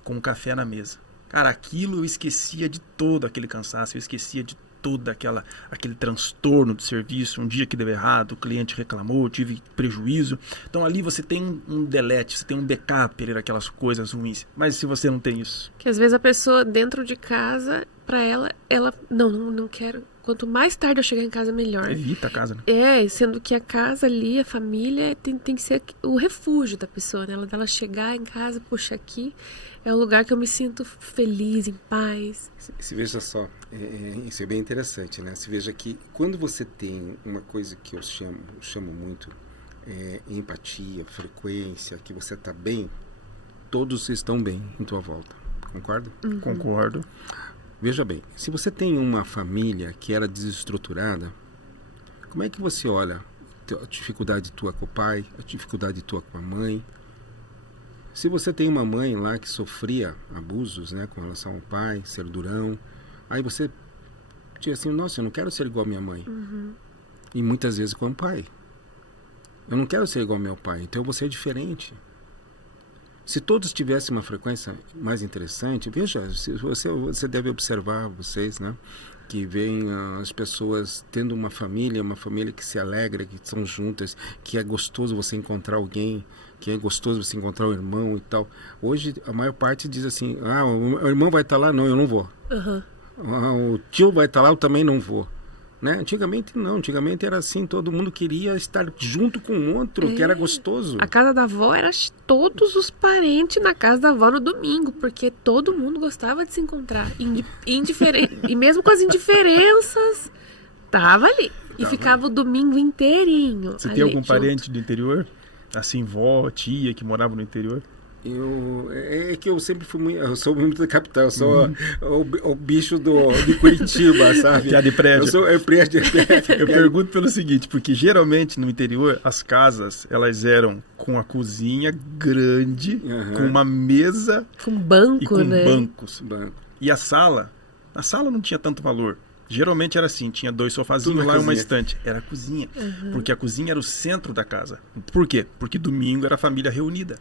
com um café na mesa. Cara, aquilo eu esquecia de todo aquele cansaço, eu esquecia de todo aquele transtorno do serviço, um dia que deu errado, o cliente reclamou, eu tive prejuízo. Então ali você tem um delete, você tem um backup ali daquelas coisas ruins. Mas se você não tem isso? Que às vezes a pessoa dentro de casa, pra ela não quero. Quanto mais tarde eu chegar em casa, melhor. Evita a casa, né? Sendo que a casa ali, a família, tem que ser o refúgio da pessoa, né? Ela chegar em casa, puxa, aqui é o lugar que eu me sinto feliz, em paz. Se veja só, isso é bem interessante, né? Se veja que quando você tem uma coisa que eu chamo muito empatia, frequência, que você está bem, todos estão bem em tua volta. Concorda? Uhum. Concordo. Veja bem, se você tem uma família que era desestruturada, como é que você olha a dificuldade tua com o pai, a dificuldade tua com a mãe? Se você tem uma mãe lá que sofria abusos, né, com relação ao pai, ser durão, aí você diz assim, nossa, eu não quero ser igual a minha mãe. Uhum. E muitas vezes com o pai. Eu não quero ser igual ao meu pai, então eu vou ser diferente. Se todos tivessem uma frequência mais interessante, veja, você deve observar, vocês, né? Que veem as pessoas tendo uma família que se alegra, que são juntas, que é gostoso você encontrar alguém, que é gostoso você encontrar um irmão e tal. Hoje, a maior parte diz assim, o irmão vai estar lá, não, eu não vou. O tio vai estar lá, eu também não vou. Né? Antigamente não, antigamente era assim, todo mundo queria estar junto com o outro, que era gostoso. A casa da avó era todos os parentes na casa da avó no domingo, porque todo mundo gostava de se encontrar. E mesmo com as indiferenças, tava ali. E ficava o domingo inteirinho. Você tem algum parente do interior? Assim, vó, tia que morava no interior? É que eu sempre eu sou muito da capital, eu sou o bicho de Curitiba, sabe? Piada de prédio. Eu pergunto pelo seguinte, porque geralmente no interior as casas, elas eram com a cozinha grande, com uma mesa com banco, e com né? bancos. E a sala não tinha tanto valor. Geralmente era assim, tinha 2 sofazinhos lá e uma estante. Era a cozinha, porque a cozinha era o centro da casa. Por quê? Porque domingo era a família reunida.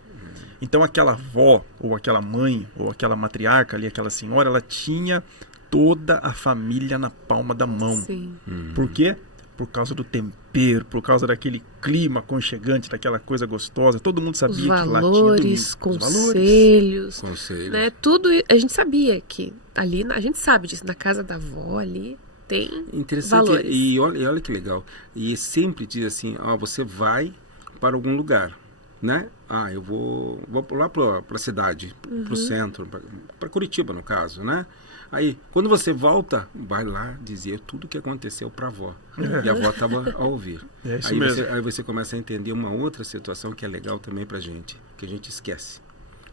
Então aquela avó, ou aquela mãe, ou aquela matriarca ali, aquela senhora, ela tinha toda a família na palma da mão. Sim. Por quê? Por causa do tempero, por causa daquele clima aconchegante, daquela coisa gostosa. Todo mundo sabia que lá tinha domingo. Conselhos. Né? Tudo a gente sabia que ali, a gente sabe disso, na casa da avó ali tem valores. E olha que legal. E sempre diz assim, você vai para algum lugar. Né? Eu vou lá para a cidade, para o centro, para Curitiba, no caso, né? Aí, quando você volta, vai lá dizer tudo o que aconteceu para a avó. E a avó estava a ouvir. Aí você começa a entender uma outra situação que é legal também para a gente, que a gente esquece.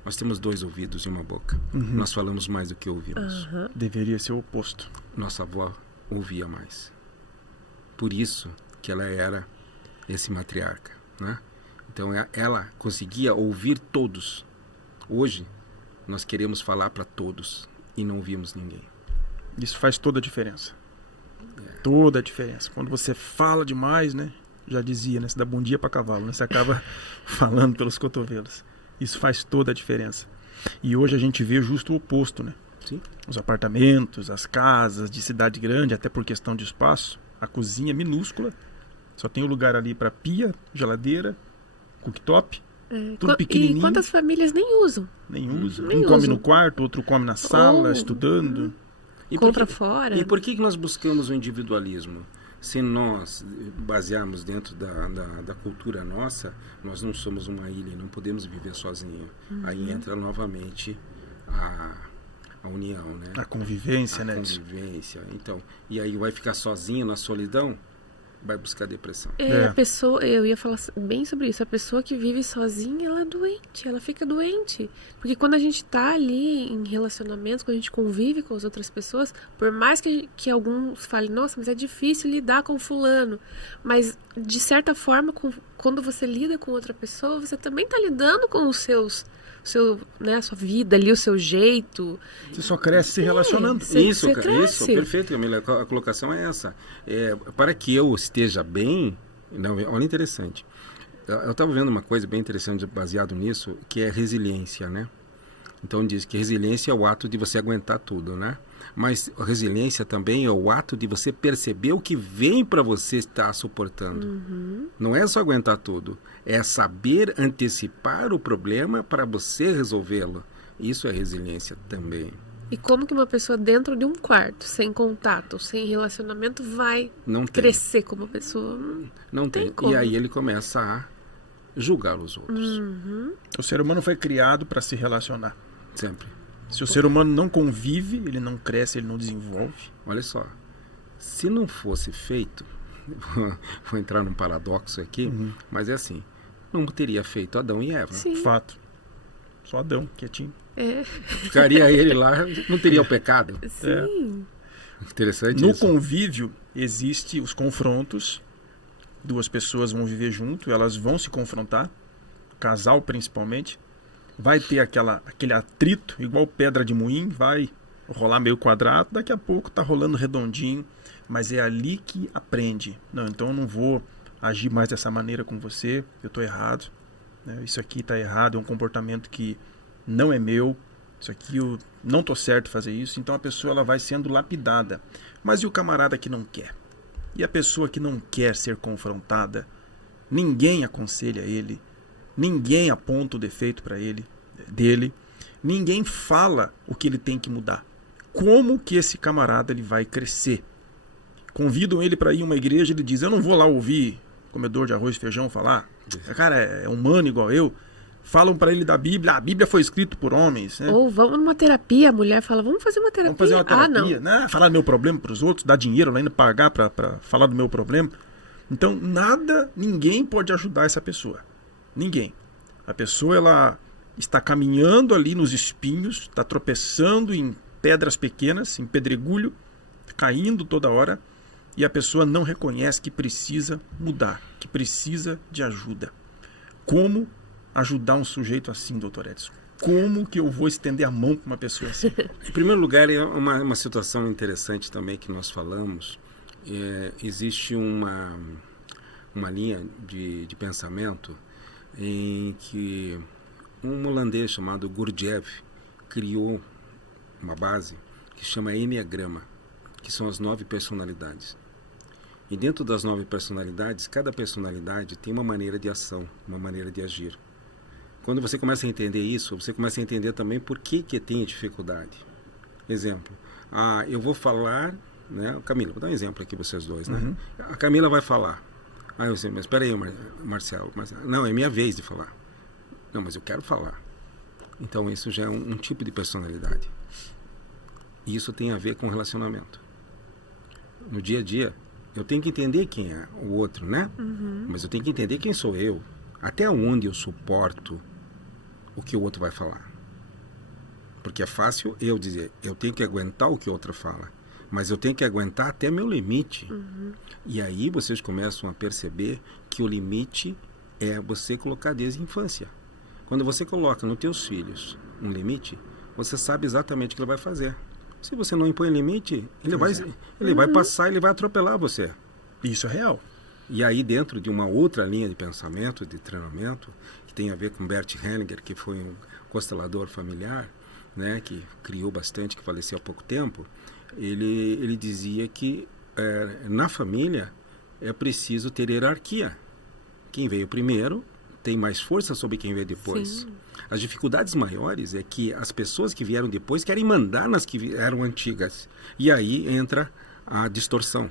Nós temos 2 ouvidos e uma boca. Nós falamos mais do que ouvimos. Deveria ser o oposto. Nossa avó ouvia mais. Por isso que ela era esse matriarca, né? Então ela conseguia ouvir todos. Hoje nós queremos falar para todos e não ouvimos ninguém. Isso faz toda a diferença. Toda a diferença. Quando você fala demais, né? Já dizia, né? Você dá bom dia para cavalo, né? Você acaba falando pelos cotovelos. Isso faz toda a diferença. E hoje a gente vê justo o oposto, né? Sim. Os apartamentos, as casas de cidade grande, até por questão de espaço, a cozinha é minúscula. Só tem o lugar ali para pia, geladeira, cooktop, tudo pequenininho. E quantas famílias nem usam? Nem usam. Um come no quarto, outro come na sala, estudando. Compra fora. E por que nós buscamos o individualismo? Se nós basearmos dentro da cultura nossa, nós não somos uma ilha, não podemos viver sozinhos. Aí entra novamente a união, né? A convivência, né? Convivência. Então, e aí vai ficar sozinho na solidão? Vai buscar depressão. Eu ia falar bem sobre isso. A pessoa que vive sozinha, ela é doente, ela fica doente. Porque quando a gente tá ali em relacionamentos, quando a gente convive com as outras pessoas, por mais que alguns falem, nossa, mas é difícil lidar com fulano. Mas, de certa forma, quando você lida com outra pessoa, você também tá lidando com os a sua vida ali, o seu jeito. Você só cresce se relacionando. Isso, perfeito, Camila. A colocação é essa. Para que eu esteja bem, olha interessante. Eu estava vendo uma coisa bem interessante baseado nisso, que é resiliência, né? Então diz que resiliência é o ato de você aguentar tudo, né? Mas a resiliência também é o ato de você perceber o que vem para você estar suportando. Não é só aguentar tudo, é saber antecipar o problema para você resolvê-lo. Isso é resiliência também. E como que uma pessoa dentro de um quarto, sem contato, sem relacionamento, vai crescer como pessoa? Não tem. E aí ele começa a julgar os outros. O ser humano foi criado para se relacionar. Sempre. Se o ser humano não convive, ele não cresce, ele não desenvolve. Olha só, se não fosse feito, vou entrar num paradoxo aqui, mas é assim, não teria feito Adão e Eva. Sim. Fato. Só Adão, quietinho. Ficaria ele lá, não teria o pecado. Sim. Interessante no isso. No convívio, existem os confrontos. 2 pessoas vão viver junto, elas vão se confrontar, casal principalmente. Vai ter aquele atrito, igual pedra de moinho, vai rolar meio quadrado, daqui a pouco tá rolando redondinho, mas é ali que aprende. Não, então eu não vou agir mais dessa maneira com você, eu tô errado, né? Isso aqui tá errado, é um comportamento que não é meu, isso aqui eu não tô certo fazer isso. Então a pessoa ela vai sendo lapidada. Mas e o camarada que não quer? E a pessoa que não quer ser confrontada? Ninguém aconselha ele, ninguém aponta o defeito para ele, dele, ninguém fala o que ele tem que mudar. Como que esse camarada ele vai crescer? Convidam ele para ir a uma igreja, ele diz: eu não vou lá ouvir comedor de arroz e feijão falar. Cara, é humano igual eu. Falam para ele da Bíblia, a Bíblia foi escrita por homens. Né? Ou vamos numa terapia, a mulher fala, vamos fazer uma terapia. Vamos fazer uma terapia, não. Né? Falar do meu problema para os outros, dar dinheiro lá, ainda pagar para falar do meu problema. Então, ninguém pode ajudar essa pessoa. Ninguém. A pessoa, ela está caminhando ali nos espinhos, está tropeçando em pedras pequenas, em pedregulho, caindo toda hora, e a pessoa não reconhece que precisa mudar, que precisa de ajuda. Como ajudar um sujeito assim, doutor Edson? Como que eu vou estender a mão para uma pessoa assim? Em primeiro lugar, é uma situação interessante também que nós falamos. Existe uma linha de pensamento em que um holandês chamado Gurdjieff criou uma base que chama Enneagrama, que são as 9 personalidades. E dentro das 9 personalidades, cada personalidade tem uma maneira de ação, uma maneira de agir. Quando você começa a entender isso, você começa a entender também por que tem dificuldade. Exemplo, eu vou falar, né? Camila, vou dar um exemplo aqui para vocês dois, né? Uhum. A Camila vai falar. Aí eu sei, mas espera aí, Marcelo. Não, é minha vez de falar. Não, mas eu quero falar. Então isso já é um tipo de personalidade. E isso tem a ver com relacionamento. No dia a dia, eu tenho que entender quem é o outro, né? Uhum. Mas eu tenho que entender quem sou eu. Até onde eu suporto o que o outro vai falar. Porque é fácil eu dizer, eu tenho que aguentar o que o outro fala. Mas eu tenho que aguentar até meu limite. Uhum. E aí vocês começam a perceber que o limite é você colocar desde a infância. Quando você coloca nos teus filhos um limite, você sabe exatamente o que ele vai fazer. Se você não impõe limite, ele vai passar, ele vai atropelar você. Isso é real. E aí dentro de uma outra linha de pensamento, de treinamento, que tem a ver com Bert Hellinger, que foi um constelador familiar, né, que criou bastante, que faleceu há pouco tempo, ele dizia que na família é preciso ter hierarquia. Quem veio primeiro tem mais força sobre quem veio depois. Sim. As dificuldades maiores é que as pessoas que vieram depois querem mandar nas que eram antigas. E aí entra a distorção.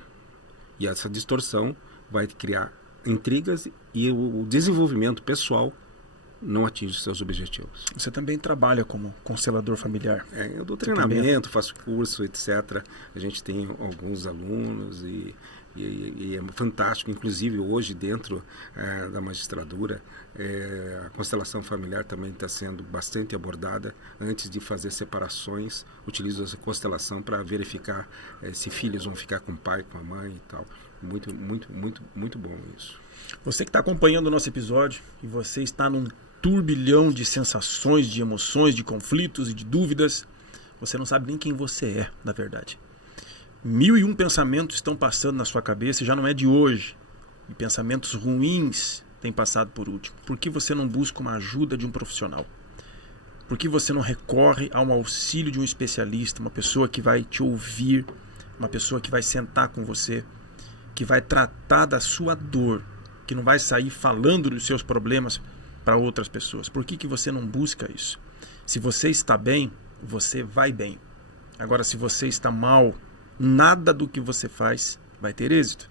E essa distorção vai criar intrigas e o desenvolvimento pessoal não atinge os seus objetivos. Você também trabalha como constelador familiar. Eu dou treinamento, faço curso, etc. A gente tem alguns alunos e é fantástico. Inclusive hoje dentro da magistradura, a constelação familiar também está sendo bastante abordada. Antes de fazer separações, utilizo essa constelação para verificar se filhos vão ficar com o pai, com a mãe e tal. Muito, muito, muito, muito bom isso. Você que está acompanhando o nosso episódio e você está num turbilhão de sensações, de emoções, de conflitos e de dúvidas, você não sabe nem quem você é, na verdade. 1001 pensamentos estão passando na sua cabeça e já não é de hoje. E pensamentos ruins têm passado por último. Por que você não busca uma ajuda de um profissional? Por que você não recorre a um auxílio de um especialista, uma pessoa que vai te ouvir, uma pessoa que vai sentar com você, que vai tratar da sua dor, que não vai sair falando dos seus problemas para outras pessoas? Por que você não busca isso? Se você está bem, você vai bem. Agora, se você está mal, nada do que você faz vai ter êxito.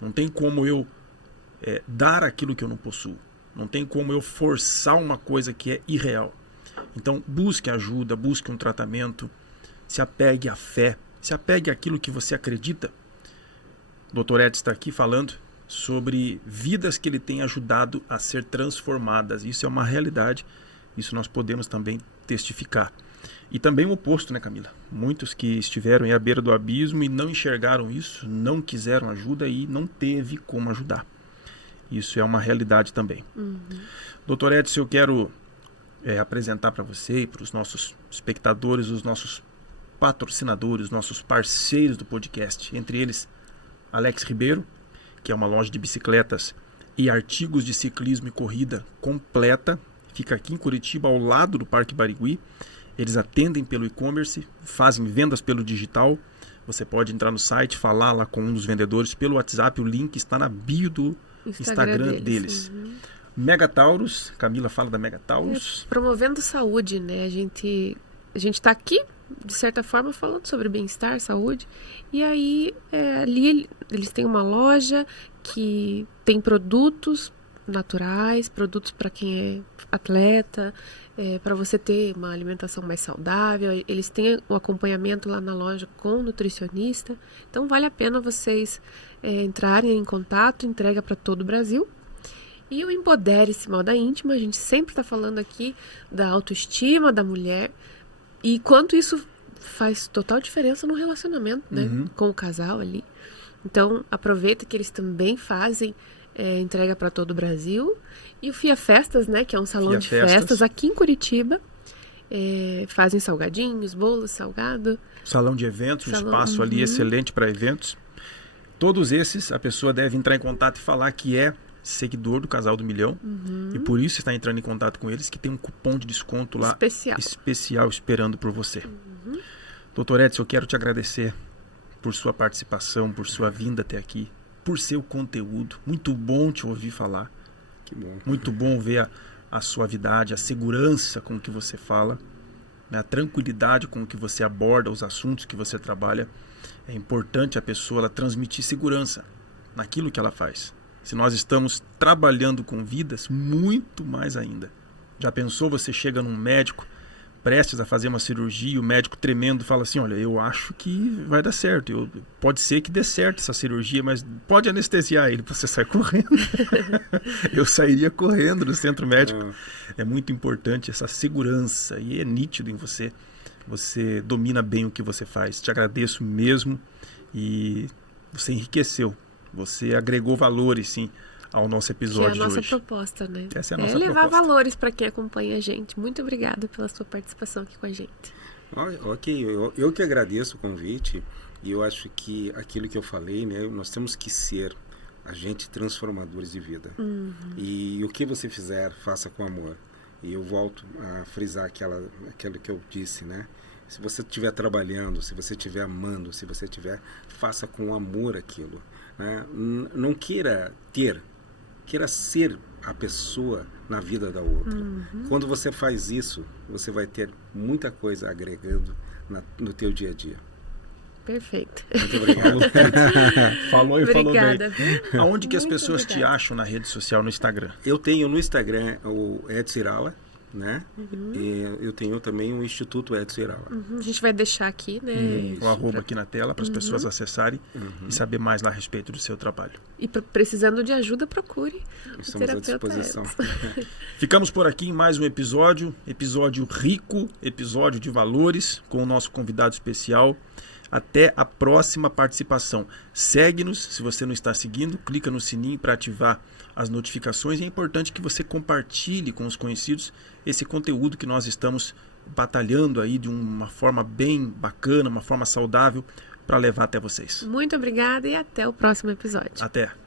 Não tem como eu dar aquilo que eu não possuo. Não tem como eu forçar uma coisa que é irreal. Então, busque ajuda, busque um tratamento, se apegue à fé, se apegue àquilo que você acredita. O Dr. Edson está aqui falando sobre vidas que ele tem ajudado a ser transformadas. Isso é uma realidade, isso nós podemos também testificar. E também o oposto, né, Camila? Muitos que estiveram à beira do abismo e não enxergaram isso, não quiseram ajuda e não teve como ajudar. Isso é uma realidade também. Uhum. Dr. Edson, eu quero apresentar para você e para os nossos espectadores, os nossos patrocinadores, nossos parceiros do podcast, entre eles Alex Ribeiro, que é uma loja de bicicletas e artigos de ciclismo e corrida completa, fica aqui em Curitiba, ao lado do Parque Barigui. Eles atendem pelo e-commerce, fazem vendas pelo digital. Você pode entrar no site, falar lá com um dos vendedores pelo WhatsApp, o link está na bio do Instagram deles. Mega Taurus, Camila fala da Mega Taurus. Promovendo saúde, né? A gente está aqui, de certa forma, falando sobre bem-estar, saúde. E aí, ali eles têm uma loja que tem produtos naturais, produtos para quem é atleta, para você ter uma alimentação mais saudável. Eles têm um acompanhamento lá na loja com nutricionista. Então, vale a pena vocês entrarem em contato, entrega para todo o Brasil. E o Empodere-se Moda Íntima, a gente sempre está falando aqui da autoestima da mulher e quanto isso faz total diferença no relacionamento, né? Com o casal ali. Então, aproveita que eles também fazem entrega para todo o Brasil. E o Fia Festas, né? Que é um salão de festas aqui em Curitiba. Fazem salgadinhos, bolos, salgado. Salão de eventos, um espaço ali excelente para eventos. Todos esses, a pessoa deve entrar em contato e falar que é seguidor do Casal do Milhão, e por isso está entrando em contato com eles, que tem um cupom de desconto lá especial esperando por você. Doutor Edson, eu quero te agradecer por sua participação, por sua vinda até aqui, por seu conteúdo. Muito bom te ouvir falar. Que bom. Muito bom ver a suavidade, a segurança com que você fala, né, a tranquilidade com que você aborda os assuntos que você trabalha. É importante a pessoa ela transmitir segurança naquilo que ela faz. Se nós estamos trabalhando com vidas, muito mais ainda. Já pensou, você chega num médico, prestes a fazer uma cirurgia, e o médico tremendo fala assim, olha, eu acho que vai dar certo. Pode ser que dê certo essa cirurgia, mas pode anestesiar ele. Você sai correndo. Eu sairia correndo do centro médico. É muito importante essa segurança, e é nítido em você. Você domina bem o que você faz. Te agradeço mesmo, e você enriqueceu. Você agregou valores, sim, ao nosso episódio de hoje. Que é a nossa proposta, né? Essa é a nossa levar proposta. Valores para quem acompanha a gente. Muito obrigada pela sua participação aqui com a gente. Ok, eu que agradeço o convite, e eu acho que aquilo que eu falei, né, nós temos que ser agentes transformadores de vida. E o que você fizer, faça com amor. E eu volto a frisar aquilo que eu disse, né? Se você estiver trabalhando, se você estiver amando, se você estiver, faça com amor aquilo. Né? Não queira ser a pessoa na vida da outra. Quando você faz isso, você vai ter muita coisa agregando no teu dia a dia. Perfeito. Muito obrigado. Falou e falou Obrigada. bem. Aonde que as Muito pessoas te obrigada. acham na rede social, no Instagram? Eu tenho no Instagram o Edson Irala, né? E eu tenho também o Instituto Edson Irala. A gente vai deixar aqui, né? O arroba aqui na tela para as pessoas acessarem e saber mais lá a respeito do seu trabalho. E precisando de ajuda, procure o Estamos à terapeuta disposição. Edson. Ficamos por aqui em mais um episódio rico, episódio de valores, com o nosso convidado especial. Até a próxima participação. Segue-nos, se você não está seguindo, clica no sininho para ativar as notificações. E é importante que você compartilhe com os conhecidos esse conteúdo que nós estamos batalhando aí de uma forma bem bacana, uma forma saudável para levar até vocês. Muito obrigada e até o próximo episódio. Até!